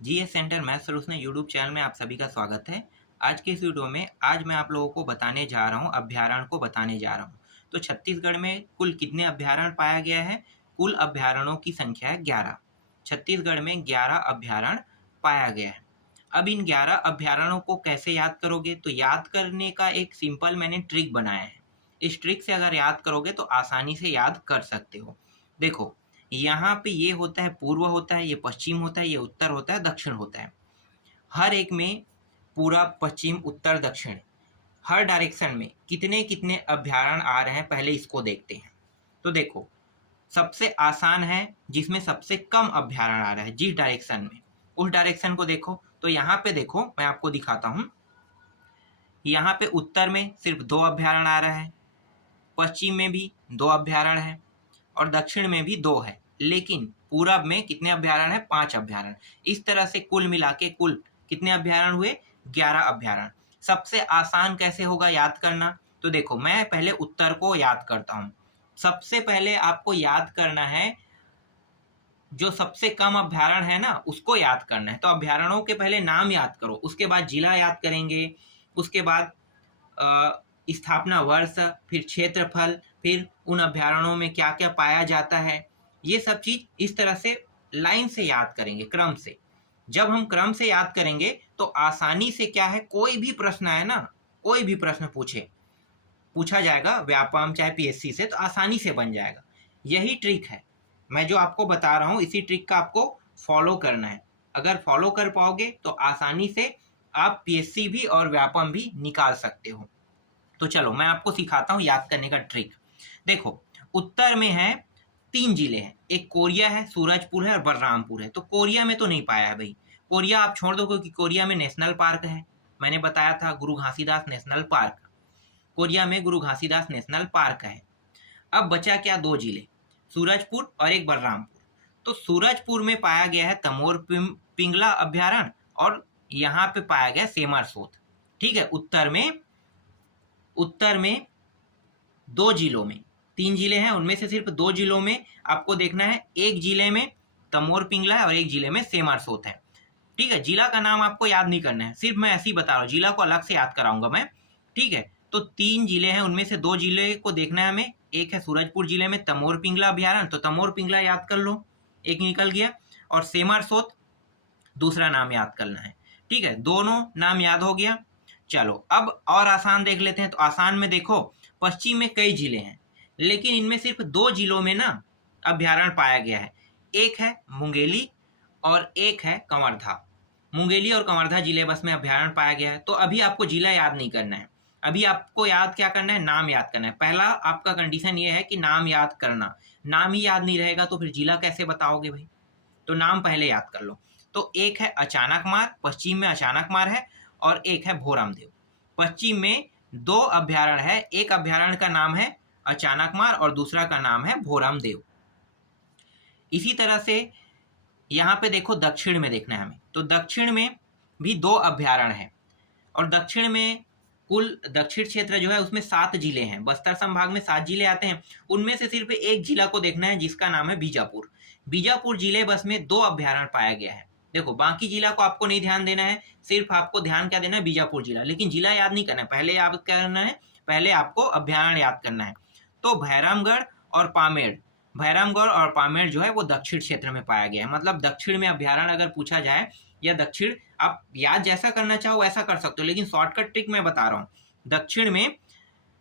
GS centre math solution YouTube channel में आप सभी का स्वागत है। आज के इस वीडियो में आज मैं आप लोगों को बताने जा रहा हूँ, अभयारण्य को बताने जा रहा हूँ। तो छत्तीसगढ़ में कुल कितने अभयारण्य पाया गया है? कुल अभयारण्यों की संख्या है 11। छत्तीसगढ़ में 11 अभयारण्य पाया गया है। अब इन 11 अभयारण्यों को कैसे याद करोगे? तो याद करने का एक सिंपल मैंने ट्रिक बनाया है। इस ट्रिक से अगर याद करोगे तो आसानी से याद कर सकते हो। देखो, यहाँ पे ये होता है पूर्व होता है, ये पश्चिम होता है, ये उत्तर होता है, दक्षिण होता है। हर एक में पूरब, पश्चिम, उत्तर, दक्षिण, हर डायरेक्शन में कितने कितने अभयारण्य आ रहे हैं, पहले इसको देखते हैं। तो देखो, सबसे आसान है जिसमें सबसे कम अभयारण्य आ रहा है, जिस डायरेक्शन में, उस डायरेक्शन को देखो। तो यहाँ पे देखो, मैं आपको दिखाता हूँ। यहाँ पे उत्तर में सिर्फ 2 अभयारण्य आ रहा है, पश्चिम में भी 2 अभयारण्य है और दक्षिण में भी 2 है। लेकिन पूरब में कितने अभयारण्य है? 5 अभयारण्य। इस तरह से कुल मिला के कुल कितने अभयारण्य हुए? 11 अभयारण्य। सबसे आसान कैसे होगा याद करना? तो देखो, मैं पहले उत्तर को याद करता हूँ। सबसे पहले आपको याद करना है, जो सबसे कम अभयारण्य है ना, उसको याद करना है। तो अभयारण्यों के पहले नाम याद करो, उसके बाद जिला याद करेंगे, उसके बाद स्थापना वर्ष, फिर क्षेत्रफल, फिर उन अभयारण्यों में क्या क्या पाया जाता है। ये सब चीज इस तरह से लाइन से याद करेंगे, क्रम से। जब हम क्रम से याद करेंगे तो आसानी से क्या है, कोई भी प्रश्न है ना, कोई भी प्रश्न पूछा जाएगा व्यापम चाहे पीएससी से, तो आसानी से बन जाएगा। यही ट्रिक है, मैं जो आपको बता रहा हूँ, इसी ट्रिक का आपको फॉलो करना है। अगर फॉलो कर पाओगे तो आसानी से आप पीएससी भी और व्यापम भी निकाल सकते हो। तो चलो मैं आपको सिखाता हूँ याद करने का ट्रिक। देखो, उत्तर में है 3 जिले हैं, एक कोरिया है, सूरजपुर है और बलरामपुर है। तो कोरिया में तो नहीं पाया है भाई, कोरिया आप छोड़ दो, क्योंकि कोरिया में नेशनल पार्क है। मैंने बताया था गुरु घासीदास नेशनल पार्क, कोरिया में गुरु घासीदास नेशनल पार्क है। अब बचा क्या? 2 जिले, सूरजपुर और एक बलरामपुर। तो सूरजपुर में पाया गया है तमोर पिंगला अभयारण्य और यहाँ पे पाया गया सेमरसोत। ठीक है, उत्तर में 2 जिलों में, 3 जिले हैं, उनमें से सिर्फ 2 जिलों में आपको देखना है। एक जिले में तमोर पिंगला है और एक जिले में सेमरसोत है। ठीक है, जिला का नाम आपको याद नहीं करना है, सिर्फ मैं ऐसे ही बता रहा हूँ, जिला को अलग से याद कराऊंगा मैं। ठीक है, तो 3 जिले हैं, उनमें से 2 जिले को देखना है हमें। एक है सूरजपुर जिले में तमोर पिंगला अभयारण्य, तो तमोर पिंगला याद कर लो, एक निकल गया। और सेमरसोत दूसरा नाम याद करना है। ठीक है, दोनों नाम याद हो गया। चलो अब और आसान देख लेते हैं। तो आसान में देखो, पश्चिम में कई जिले हैं, लेकिन इनमें सिर्फ 2 जिलों में ना अभयारण्य पाया गया है। एक है मुंगेली और एक है कवर्धा। मुंगेली और कवर्धा जिले बस में अभयारण्य पाया गया है। तो अभी आपको जिला याद नहीं करना है, अभी आपको याद क्या करना है? नाम याद करना है। पहला आपका कंडीशन ये है कि नाम याद करना, नाम ही याद नहीं रहेगा तो फिर जिला कैसे बताओगे भाई? तो नाम पहले याद कर लो। तो एक है अचानकमार, पश्चिम में अचानकमार है, और एक है भोरमदेव। पश्चिम में 2 अभयारण्य है, एक अभयारण्य का नाम है अचानकमार और दूसरा का नाम है भोरमदेव। इसी तरह से यहाँ पे देखो, दक्षिण में देखना है हमें। तो दक्षिण में भी 2 अभयारण्य है और दक्षिण में कुल दक्षिण क्षेत्र जो है उसमें 7 जिले हैं। बस्तर संभाग में 7 जिले आते हैं, उनमें से सिर्फ एक जिला को देखना है जिसका नाम है बीजापुर। बीजापुर जिले बस में 2 अभयारण्य पाया गया है। देखो, बाकी जिला को आपको नहीं ध्यान देना है, सिर्फ आपको ध्यान क्या देना है? बीजापुर जिला। लेकिन जिला याद नहीं करना है, पहले याद करना है, पहले आपको अभयारण्य याद करना है। तो भैरमगढ़ और पामेड़, भैरमगढ़ और पामेड़ जो है वो दक्षिण क्षेत्र में पाया गया है। मतलब दक्षिण में अभयारण्य अगर पूछा जाए, या दक्षिण, आप याद जैसा करना चाहो वैसा कर सकते हो, लेकिन शॉर्टकट ट्रिक मैं बता रहा हूँ। दक्षिण में,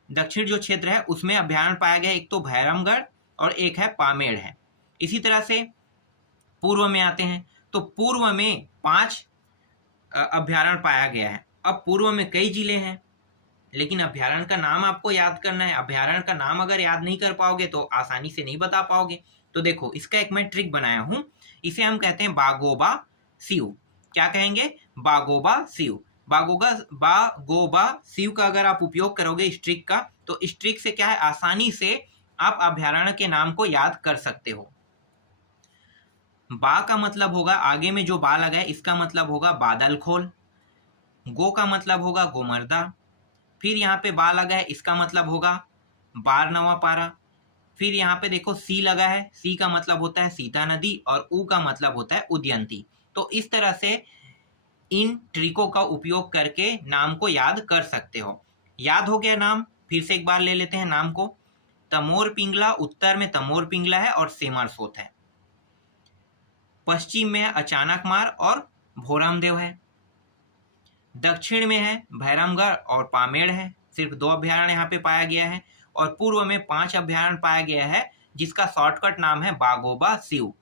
दक्षिण जो क्षेत्र है उसमें अभयारण्य पाया गया, एक तो भैरमगढ़ और एक है पामेड़ है। इसी तरह से पूर्व में आते हैं, तो पूर्व में 5 अभयारण्य पाया गया है। अब पूर्व में कई जिले हैं, लेकिन अभयारण्य का नाम आपको याद करना है। अभयारण्य का नाम अगर याद नहीं कर पाओगे तो आसानी से नहीं बता पाओगे। तो देखो, इसका एक मैं ट्रिक बनाया हूं, इसे हम कहते हैं बागोबा सीयू। क्या कहेंगे? बागोबा सीयू। बागोबा सीयू का अगर आप उपयोग करोगे इस ट्रिक का, तो इस ट्रिक से क्या है, आसानी से आप अभयारण्य के नाम को याद कर सकते हो। बा का मतलब होगा, आगे में जो बा लगा है इसका मतलब होगा बादल खोल। गो का मतलब होगा गोमर्दा। फिर यहाँ पे बा लगा है, इसका मतलब होगा बार नवा पारा। फिर यहाँ पे देखो सी लगा है, सी का मतलब होता है सीता नदी और ऊ का मतलब होता है उदयंती। तो इस तरह से इन ट्रिकों का उपयोग करके नाम को याद कर सकते हो। याद हो गया नाम? फिर से एक बार ले लेते हैं नाम को। तमोर पिंगला, उत्तर में तमोर पिंगला है और सेमारसोत है। पश्चिम में है अचानक मार और भोरामदेव है। दक्षिण में है भैरमगढ़ और पामेड़ है, सिर्फ 2 अभ्यारण्य यहाँ पे पाया गया है। और पूर्व में 5 अभ्यारण्य पाया गया है, जिसका शॉर्टकट नाम है बागोबा सिउ।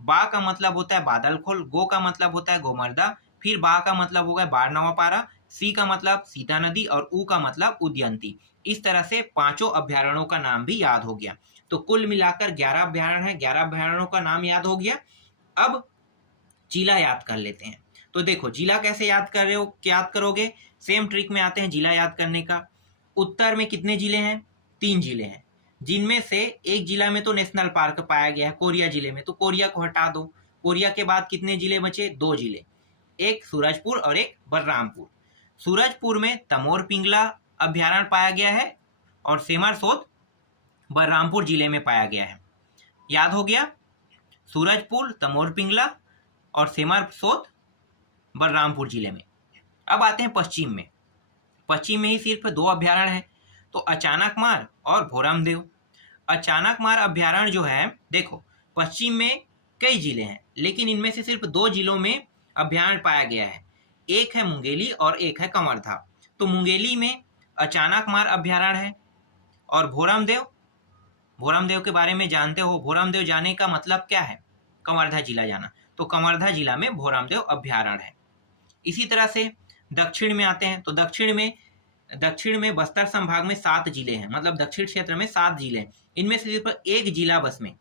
बा का मतलब होता है बादल खोल, गो का मतलब होता है गोमर्दा, फिर बा का मतलब होगा बारनवापारा, सी का मतलब सीता नदी और ऊ का मतलब उदयंती। इस तरह से 5 अभ्यारण्यों का नाम भी याद हो गया। तो कुल मिलाकर 11 अभ्यारण्य है, 11 अभ्यारण्यों का नाम याद हो गया। अब जिला याद कर लेते हैं। तो देखो जिला कैसे याद कर रहे हो, क्या याद करोगे? सेम ट्रिक में आते हैं जिला याद करने का। उत्तर में कितने जिले हैं? 3 जिले हैं, जिनमें से एक जिला में तो नेशनल पार्क पाया गया है, कोरिया जिले में, तो कोरिया को हटा दो। कोरिया के बाद कितने जिले बचे? 2 जिले, एक सूरजपुर और एक बलरामपुर। सूरजपुर में तमोर पिंगला अभ्यारण्य पाया गया है और सेमारसोत बलरामपुर जिले में पाया गया है। याद हो गया? सूरजपुर, तमोर पिंगला और सेमारसोत बलरामपुर जिले में। अब आते हैं पश्चिम में। पश्चिम में ही सिर्फ 2 अभ्यारण्य हैं, तो अचानक मार और भोरामदेव। अचानक मार अभ्यारण्य जो है, देखो पश्चिम में कई जिले हैं, लेकिन इनमें से सिर्फ 2 जिलों में अभ्यारण्य पाया गया है, एक है मुंगेली और एक है कवर्धा। तो मुंगेली में अचानक मार अभ्यारण्य है। और भोरामदेव, भोरामदेव के बारे में जानते हो, भोरामदेव जाने का मतलब क्या है? कवर्धा जिला जाना। तो कवर्धा जिला में भोरामदेव अभ्यारण्य है। इसी तरह से दक्षिण में आते हैं, तो दक्षिण में बस्तर संभाग में 7 जिले हैं, मतलब दक्षिण क्षेत्र में 7 जिले हैं। इनमें से सिर्फ एक जिला बस में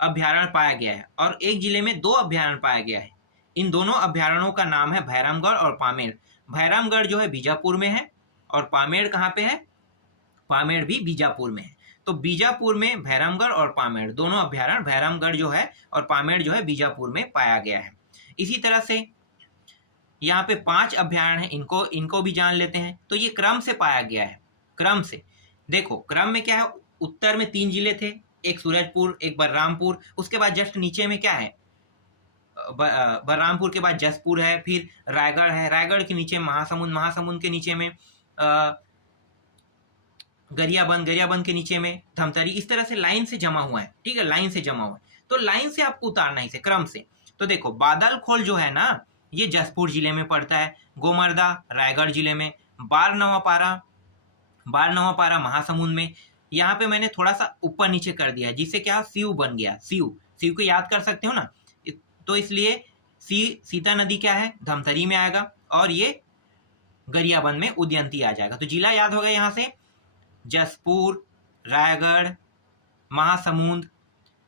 अभ्यारण्य पाया गया है और एक जिले में 2 अभ्यारण्य पाया गया है। इन दोनों अभ्यारण्यों का नाम है भैरमगढ़ और पामेड़। भैरमगढ़ जो है बीजापुर में है और पामेड़ कहाँ पे है? पामेड़ भी बीजापुर में है। तो बीजापुर में भैरमगढ़ और पामेड़ दोनों अभ्यारण्य, भैरमगढ़ जो है और पामेड़ जो है बीजापुर में पाया गया है। इसी तरह से यहाँ पे 5 अभ्यारण्य हैं, इनको भी जान लेते हैं। तो ये क्रम से पाया गया है, क्रम से। देखो क्रम में क्या है, उत्तर में 3 जिले थे, एक सूरजपुर, एक बलरामपुर, उसके बाद जस्ट नीचे में क्या है, बलरामपुर के बाद जसपुर है, फिर रायगढ़ है, रायगढ़ के नीचे महासमुंद, महासमुंद के नीचे में गरियाबंद, गरियाबंद के नीचे में धमतरी। इस तरह से लाइन से जमा हुआ है, ठीक है, लाइन से जमा हुआ है। तो लाइन से आपको उतारना है इसे, क्रम से। तो देखो बादल खोल जो है ना, ये जसपुर जिले में पड़ता है, गोमर्दा रायगढ़ जिले में, बारनवापारा महासमुंद में। यहाँ पे मैंने थोड़ा सा ऊपर नीचे कर दिया है, जिससे क्या सीयू बन गया, सीयू को याद कर सकते हो ना। तो इसलिए सीता नदी क्या है, धमतरी में आएगा और ये गरियाबंद में उदयंती आ जाएगा। तो जिला याद होगा यहाँ से, जसपुर, रायगढ़, महासमुंद,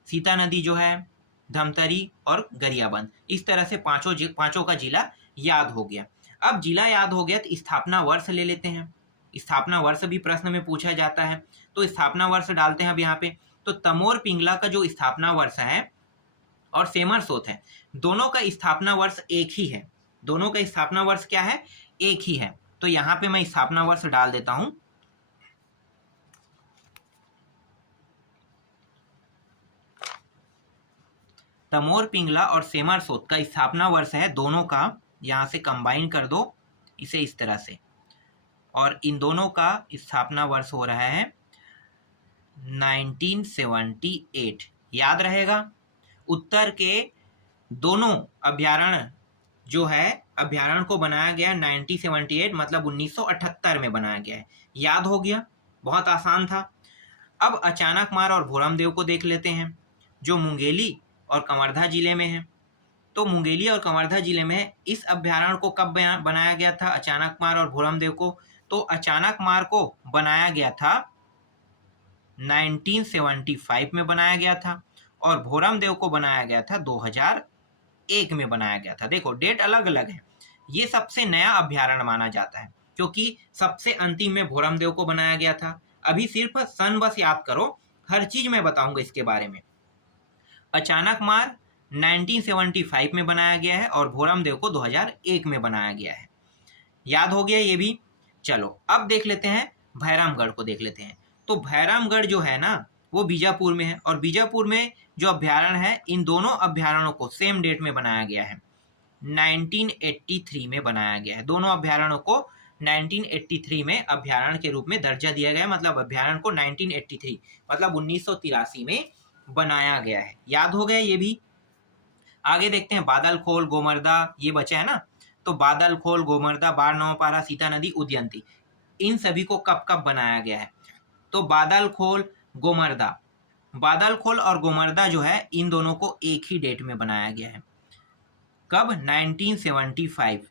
सीता नदी जो है, धमतरी और गरियाबंद। इस तरह से पांचों का जिला याद हो गया। अब जिला याद हो गया तो स्थापना वर्ष ले लेते हैं। स्थापना वर्ष भी प्रश्न में पूछा जाता है, तो स्थापना वर्ष डालते हैं अब यहाँ पे। तो तमोर पिंगला का जो स्थापना वर्ष है और सेमारसोत है, दोनों का स्थापना वर्ष एक ही है। दोनों का स्थापना वर्ष क्या है? एक ही है। तो यहाँ पे मैं स्थापना वर्ष डाल देता हूं। तमोर पिंगला और सेमारसोत का स्थापना वर्ष है दोनों का, यहाँ से कंबाइन कर दो इसे इस तरह से, और इन दोनों का स्थापना वर्ष हो रहा है 1978। याद रहेगा, उत्तर के दोनों अभ्यारण्य जो है, अभ्यारण्य को बनाया गया 1978, मतलब 1978 में बनाया गया है। याद हो गया, बहुत आसान था। अब अचानक मार और भोरामदेव को देख लेते हैं, जो मुंगेली और कवर्धा जिले में है। तो मुंगेली और कवर्धा जिले में इस अभ्यारण्य को कब बनाया गया था, अचानक मार और भोरामदेव को? तो अचानक मार को बनाया गया था 1975 में बनाया गया था और भोरामदेव को बनाया गया था 2001 में बनाया गया था। देखो डेट अलग अलग है। ये सबसे नया अभ्यारण्य माना जाता है क्योंकि सबसे अंतिम में भोरामदेव को बनाया गया था। अभी सिर्फ सन बस याद करो, हर चीज मैं बताऊंगा इसके बारे में। अचानक मार 1975 में बनाया गया है और भोरामदेव को 2001 में बनाया गया है। याद हो गया ये भी। चलो अब देख लेते हैं भैरमगढ़ को, देख लेते हैं। तो भैरमगढ़ जो है ना, वो बीजापुर में है, और बीजापुर में जो अभ्यारण्य है, इन दोनों अभ्यारण्यों को सेम डेट में बनाया गया है, 1983 में बनाया गया है। दोनों अभ्यारण्यों को 1983 में अभ्यारण्य के रूप में दर्जा दिया गया है, मतलब अभ्यारण्य को 1983 मतलब 1983 में बनाया गया है। याद हो गया ये भी। आगे देखते हैं, बादलखोल, गोमर्दा, ये बचा है ना। तो बादलखोल, गोमर्दा, बार नवपारा, सीता नदी, उदयंती, इन सभी को कब कब बनाया गया है? तो बादलखोल, गोमर्दा, बादलखोल और गोमर्दा जो है, इन दोनों को एक ही डेट में बनाया गया है। कब? 1975।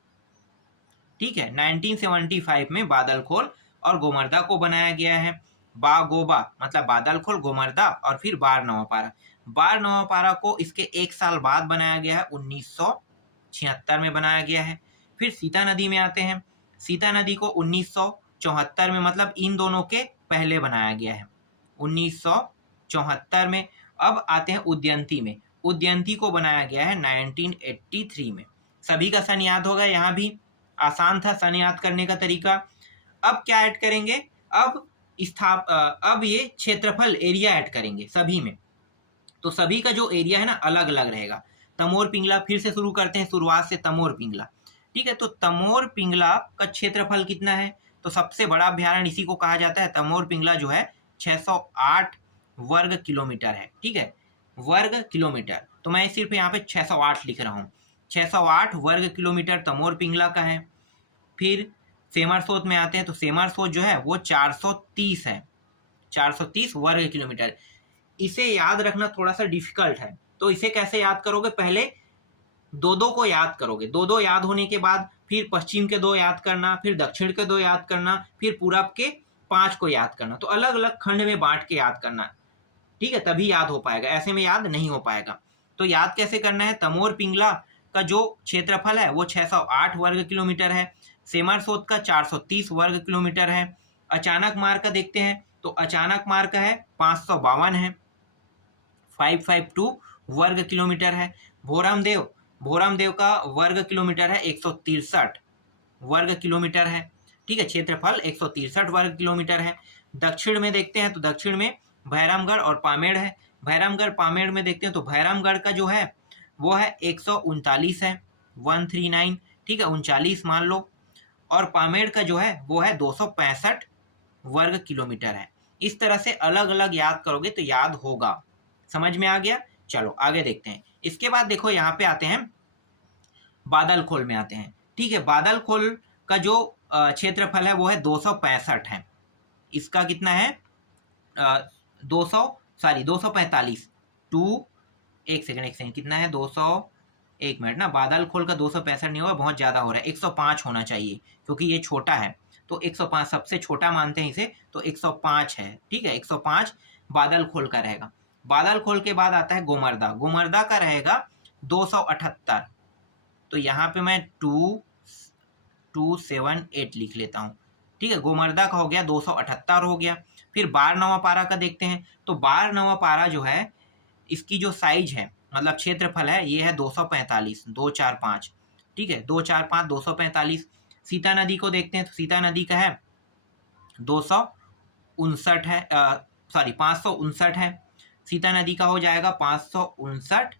ठीक है, 1975 में बादलखोल और गोमर्दा को बनाया गया है। बागोबा मतलब बादलखोल, गोमर्दा और फिर बार नवपारा। बार नवपारा को इसके एक साल बाद बनाया गया है, 1976 में बनाया गया है। फिर सीता नदी में आते हैं। सीता नदी को 1974 में, मतलब इन दोनों के पहले बनाया गया है, 1974 में। अब आते हैं उदयंती में। उदयंती को बनाया गया है 1983 में। सभी का सन याद होगा, यहाँ भी आसान था सन याद करने का तरीका। अब क्या ऐड करेंगे? अब ये क्षेत्रफल, एरिया ऐड करेंगे सभी में। तो सभी का जो एरिया है ना, अलग अलग रहेगा। तमोर पिंगला, फिर से शुरू करते हैं, शुरुआत से तमोर पिंगला। ठीक है, तो तमोर पिंगला का क्षेत्रफल कितना है? तो सबसे बड़ा अभ्यारण्य इसी को कहा जाता है। तमोर पिंगला जो है 608 वर्ग किलोमीटर है। ठीक है, वर्ग किलोमीटर। तो मैं सिर्फ यहाँ पे 608 लिख रहा हूँ। 608 वर्ग किलोमीटर तमोर पिंगला का है। फिर सेमरसोत में आते हैं। तो सेमरसोत जो है वो 430 है, 430 वर्ग किलोमीटर। इसे याद रखना थोड़ा सा डिफिकल्ट है। तो इसे कैसे याद करोगे? पहले दो दो को याद करोगे, दो दो याद होने के बाद फिर पश्चिम के दो याद करना, फिर दक्षिण के दो याद करना, फिर पूरब के 5 को याद करना। तो अलग अलग खंड में बांट के याद करना, ठीक है, तभी याद हो पाएगा, ऐसे में याद नहीं हो पाएगा। तो याद कैसे करना है? तमोर पिंगला का जो क्षेत्रफल है वो 608 वर्ग किलोमीटर है। सेमरसोत का 430 वर्ग किलोमीटर है। अचानक मार्ग का देखते हैं। तो अचानक मार्ग का है 552 है, 552 वर्ग किलोमीटर है। भोरमदेव का वर्ग किलोमीटर है 163 वर्ग किलोमीटर है। ठीक है, क्षेत्रफल 163 वर्ग किलोमीटर है। दक्षिण में देखते हैं। तो दक्षिण में भैरमगढ़ और पामेड़ है। भैरमगढ़ पामेड़ में देखते हैं। तो भैरमगढ़ का जो है वो है 139 है, 139। ठीक है, 39 मान लो। और पामेड़ का जो है वो है 265 वर्ग किलोमीटर है। इस तरह से अलग अलग याद करोगे तो याद होगा। समझ में आ गया? चलो आगे देखते हैं। इसके बाद देखो, यहाँ पे आते हैं, बादलखोल में आते हैं। ठीक है, बादलखोल का जो क्षेत्रफल है वो है 265 है। इसका कितना है? 245। एक सेकंड कितना है? 200, एक मिनट ना, बादलखोल का 265 नहीं होगा, बहुत ज़्यादा हो रहा है, 105 होना चाहिए, क्योंकि ये छोटा है। तो 105 सबसे छोटा मानते हैं इसे, तो 105 है। ठीक है, 105 बादलखोल का रहेगा। बादलखोल के बाद आता है गोमर्दा। गोमर्दा का रहेगा 278। तो यहाँ पे मैं 2278 लिख लेता हूँ। ठीक है, गोमर्दा का हो गया 278 हो गया। फिर बार नवापारा का देखते हैं। तो बार नवापारा जो है, इसकी जो साइज है, मतलब क्षेत्रफल है, ये है 245, 245। ठीक है, 245, 245। सीता नदी को देखते हैं। तो सीता नदी का है 259 है, 559 है। सीता नदी का हो जाएगा 559।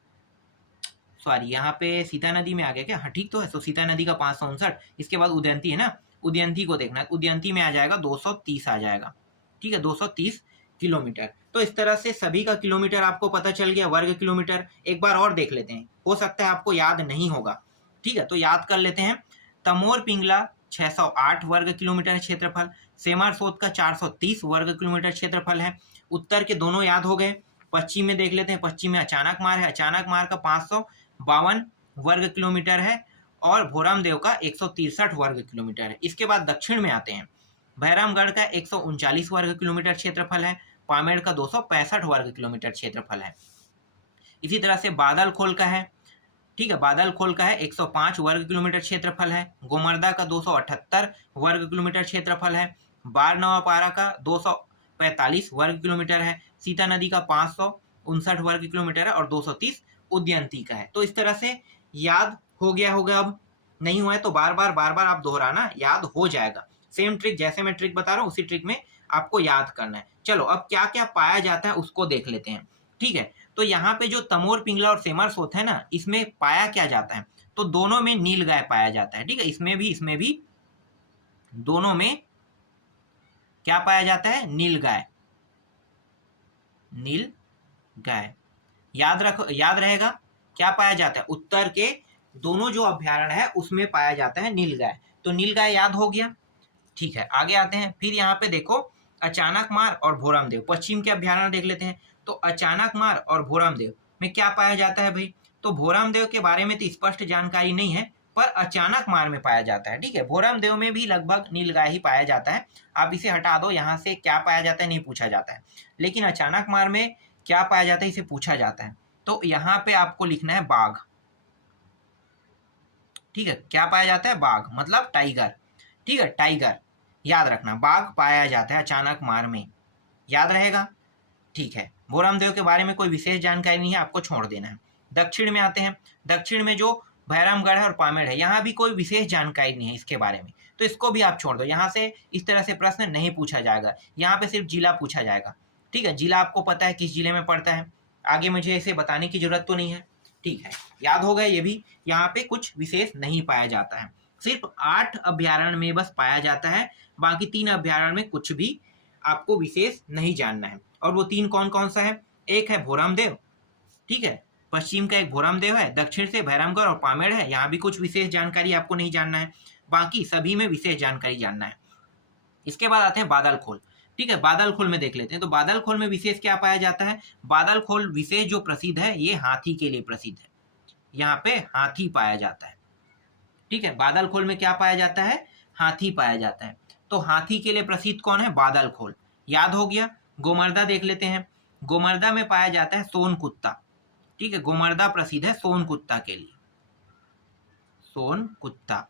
सॉरी, यहाँ पे सीता नदी में आ गया क्या? हाँ, ठीक तो है। तो सीता नदी का 559। इसके बाद उदयंती है ना, उदयंती को देखना है। उदयंती में आ जाएगा 230 आ जाएगा। ठीक है, 230 किलोमीटर। तो इस तरह से सभी का किलोमीटर आपको पता चल गया, वर्ग किलोमीटर। एक बार और देख लेते हैं, हो सकता है आपको याद नहीं होगा। ठीक है, तो याद कर लेते हैं। तमोर पिंगला 608 वर्ग किलोमीटर क्षेत्रफल। सेमरसोत का 430 वर्ग किलोमीटर क्षेत्रफल है। उत्तर के दोनों याद हो गए। पश्चिम में देख लेते हैं। पश्चिम में अचानक मार्ग है। अचानक मार्ग का 552 वर्ग किलोमीटर है, और भोरमदेव का 163 वर्ग किलोमीटर है। इसके बाद दक्षिण में आते हैं। भैरमगढ़ का 139 वर्ग किलोमीटर क्षेत्रफल है। पामेड़ का 265 वर्ग किलोमीटर क्षेत्रफल है। इसी तरह से बादलखोल का है। ठीक है, बादलखोल का है 105 वर्ग किलोमीटर क्षेत्रफल है। गोमर्दा का 278 वर्ग किलोमीटर क्षेत्रफल है। बार नवापारा का 245 वर्ग किलोमीटर है। सीता नदी का 559 वर्ग किलोमीटर है, और 230 उदयंती का है। तो इस तरह से याद हो गया होगा। अब नहीं हुआ है तो बार बार आप दोहराना, याद हो जाएगा। सेम ट्रिक, जैसे मैं ट्रिक बता रहा हूँ उसी ट्रिक में आपको याद करना है। चलो अब क्या क्या पाया जाता है उसको देख लेते हैं। ठीक है, तो यहाँ पे जो तमोर पिंगला और सेमर सोत है ना, इसमें पाया क्या जाता है, तो दोनों में नीलगाय पाया जाता है। ठीक है, इसमें भी दोनों में क्या पाया जाता है, नीलगाय। नीलगाय याद रहेगा क्या पाया जाता है, उत्तर के दोनों जो अभ्यारण्य है उसमें पाया जाता है नीलगाय। तो नीलगाय याद हो गया। ठीक है, आगे आते हैं। फिर यहाँ पे देखो अचानक मार और भोरमदेव, पश्चिम के अभ्यारण्य देख लेते हैं। तो अचानक मार और भोरमदेव में क्या पाया जाता है भाई, तो भोरमदेव के बारे में तो स्पष्ट जानकारी नहीं है, पर अचानक मार में पाया जाता है। ठीक है, भोरमदेव में भी लगभग नीलगाय ही पाया जाता है। आप इसे हटा दो, यहाँ से क्या पाया जाता है नहीं पूछा जाता है, लेकिन अचानक मार में क्या पाया जाता है इसे पूछा जाता है। तो यहाँ पे आपको लिखना है बाघ। ठीक है, क्या पाया जाता है, बाघ मतलब टाइगर। ठीक है, टाइगर याद रखना, बाघ पाया जाता है अचानक मार में, याद रहेगा। ठीक है, भोरमदेव के बारे में कोई विशेष जानकारी नहीं है, आपको छोड़ देना है। दक्षिण में आते हैं। दक्षिण में जो भैरमगढ़ है और पामेड़ है, यहाँ भी कोई विशेष जानकारी नहीं है इसके बारे में, तो इसको भी आप छोड़ दो। यहाँ से इस तरह से प्रश्न नहीं पूछा जाएगा, यहाँ पे सिर्फ जिला पूछा जाएगा। ठीक है, जिला आपको पता है किस जिले में पड़ता है, आगे मुझे इसे बताने की जरूरत तो नहीं है। ठीक है, याद हो गया ये भी। यहाँ पे कुछ विशेष नहीं पाया जाता है, सिर्फ 8 अभ्यारण्य में बस पाया जाता है, बाकी 3 अभ्यारण्य में कुछ भी आपको विशेष नहीं जानना है। और वो 3 कौन कौन सा है, एक है भोरमदेव, ठीक है, पश्चिम का एक भोरमदेव है, दक्षिण से भैरमगढ़ और पामेड़ है, यहाँ भी कुछ विशेष जानकारी आपको नहीं जानना है, बाकी सभी में विशेष जानकारी जानना है। इसके बाद आते हैं बादल खोल। ठीक है, बादल खोल में देख लेते हैं। तो बादल खोल में विशेष क्या पाया जाता है, बादल खोल विशेष जो प्रसिद्ध है ये हाथी के लिए प्रसिद्ध है, यहाँ पे हाथी पाया जाता है। ठीक है, बादल खोल में क्या पाया जाता है, हाथी पाया जाता है। तो हाथी के लिए प्रसिद्ध कौन है, बादल खोल, याद हो गया। गोमर्दा देख लेते हैं। गोमर्दा में पाया जाता है सोन कुत्ता। ठीक है, गोमर्दा प्रसिद्ध है सोन कुत्ता के लिए, सोन कुत्ता।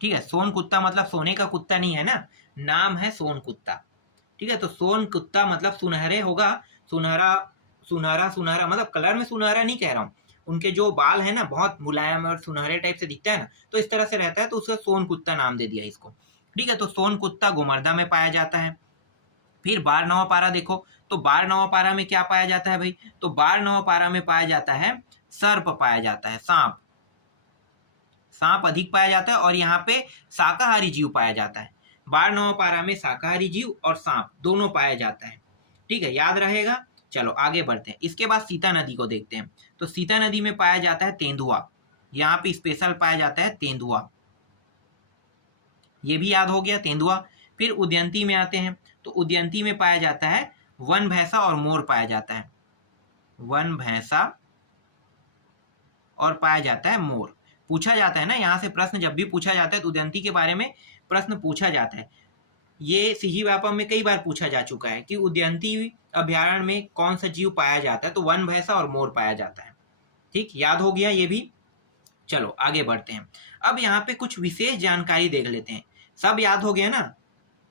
ठीक है, सोन कुत्ता मतलब सोने का कुत्ता नहीं है ना, नाम है सोन कुत्ता। ठीक है, तो सोन कुत्ता मतलब सुनहरे होगा, सुनहरा सुनहरा सुनहरा मतलब कलर में सुनहरा नहीं कह रहा हूँ, उनके जो बाल है ना बहुत मुलायम और सुनहरे टाइप से दिखता है ना, तो इस तरह से रहता है, तो उसका सोन कुत्ता नाम दे दिया इसको। ठीक है, तो सोन कुत्ता गोमर्दा में पाया जाता है। फिर बार नवापारा देखो, तो बार नवापारा में क्या पाया जाता है भाई, तो बार नवापारा में पाया जाता है सर्प पाया जाता है, सांप, सांप अधिक पाया जाता है, और यहाँ पे शाकाहारी जीव पाया जाता है। बार नवापारा में शाकाहारी जीव और सांप दोनों पाया जाता है। ठीक है, याद रहेगा। चलो आगे बढ़ते हैं। इसके बाद सीता नदी को देखते हैं। तो सीता नदी में पाया जाता है तेंदुआ, यहाँ पे स्पेशल पाया जाता है तेंदुआ, ये भी याद हो गया तेंदुआ। फिर उदयंती में आते हैं। तो उदयंती में पाया जाता है वन भैंसा और मोर पाया जाता है, वन भैंसा और पाया जाता है मोर। पूछा जाता है ना यहाँ से प्रश्न, जब भी पूछा जाता है तो उदयंती के बारे में प्रश्न पूछा जाता है। ये सिंही व्यापम में कई बार पूछा जा चुका है कि उदयंती अभ्यारण्य में कौन सा जीव पाया जाता है, तो वन भैंसा और मोर पाया जाता है। ठीक, याद हो गया ये भी। चलो आगे बढ़ते हैं। अब यहाँ पे कुछ विशेष जानकारी देख लेते हैं। सब याद हो गया ना,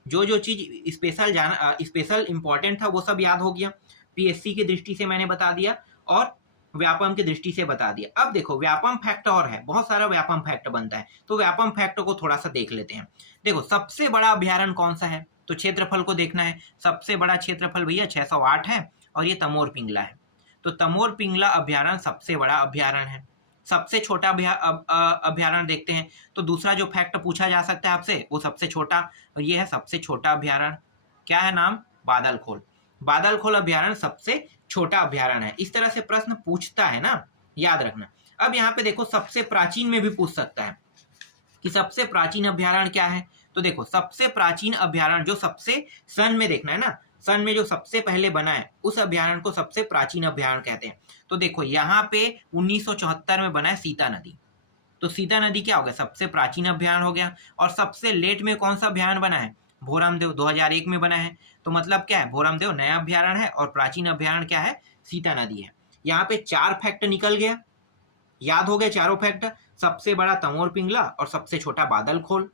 जो जो चीज स्पेशल इंपॉर्टेंट था वो सब याद हो गया, पीएससी की दृष्टि से मैंने बता दिया और व्यापम की दृष्टि से बता दिया। अब देखो व्यापम फैक्ट और है, बहुत सारा व्यापम फैक्ट बनता है, तो व्यापम फैक्ट को थोड़ा सा देख लेते हैं। देखो सबसे बड़ा अभ्यारण्य कौन सा है, तो क्षेत्रफल को देखना है। सबसे बड़ा क्षेत्रफल भैया 608 है, और ये तमोर पिंगला है। तो तमोर पिंगला अभ्यारण्य सबसे बड़ा अभ्यारण्य है। सबसे छोटा अभ्यारण्य देखते हैं, तो दूसरा जो फैक्ट पूछा जा सकता है आपसे वो सबसे छोटा, और ये है सबसे छोटा अभ्यारण्य, क्या है नाम, बादल खोल। बादल खोल अभ्यारण्य सबसे छोटा अभ्यारण्य है। इस तरह से प्रश्न पूछता है ना, याद रखना। अब यहाँ पे देखो सबसे प्राचीन में भी पूछ सकता है कि सबसे प्राचीन अभ्यारण्य क्या है। तो देखो सबसे प्राचीन अभ्यारण्य जो सबसे सन में देखना है ना, सन में जो सबसे पहले बना है उस अभ्यारण्य को सबसे प्राचीन अभ्यारण्य कहते हैं। तो देखो यहाँ पे 1974 में बना है सीता नदी, तो सीता नदी क्या हो गया, सबसे प्राचीन अभ्यारण्य हो गया। और सबसे लेट में कौन सा अभ्यारण्य बना है, भोरमदेव 2001 में बना है। तो मतलब क्या है, भोरमदेव नया अभ्यारण्य है और प्राचीन अभ्यारण्य क्या है, सीता नदी है। यहाँ पे 4 फैक्ट निकल गया, याद हो गए चारों फैक्ट। सबसे बड़ा तमोर पिंगला और सबसे छोटा बादल खोल।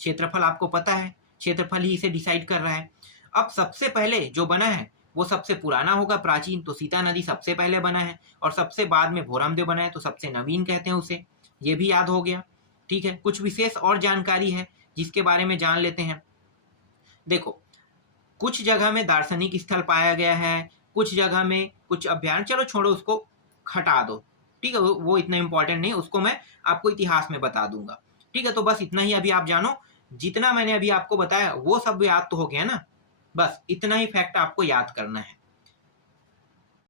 क्षेत्रफल आपको पता है, क्षेत्रफल ही इसे डिसाइड कर रहा है। अब सबसे पहले जो बना है वो सबसे पुराना होगा, प्राचीन, तो सीता नदी सबसे पहले बना है, और सबसे बाद में भोरमदेव बना है, तो सबसे नवीन कहते हैं उसे, ये भी याद हो गया। ठीक है, कुछ विशेष और जानकारी है जिसके बारे में जान लेते हैं। देखो कुछ जगह में दार्शनिक स्थल पाया गया है, कुछ जगह में कुछ अभ्यारण्य, चलो छोड़ो उसको, हटा दो, ठीक है, वो इतना इंपॉर्टेंट नहीं, उसको मैं आपको इतिहास में बता दूंगा। ठीक है, तो बस इतना ही अभी आप जानो, जितना मैंने अभी आपको बताया वो सब याद तो हो गया ना, बस इतना ही फैक्ट आपको याद करना है।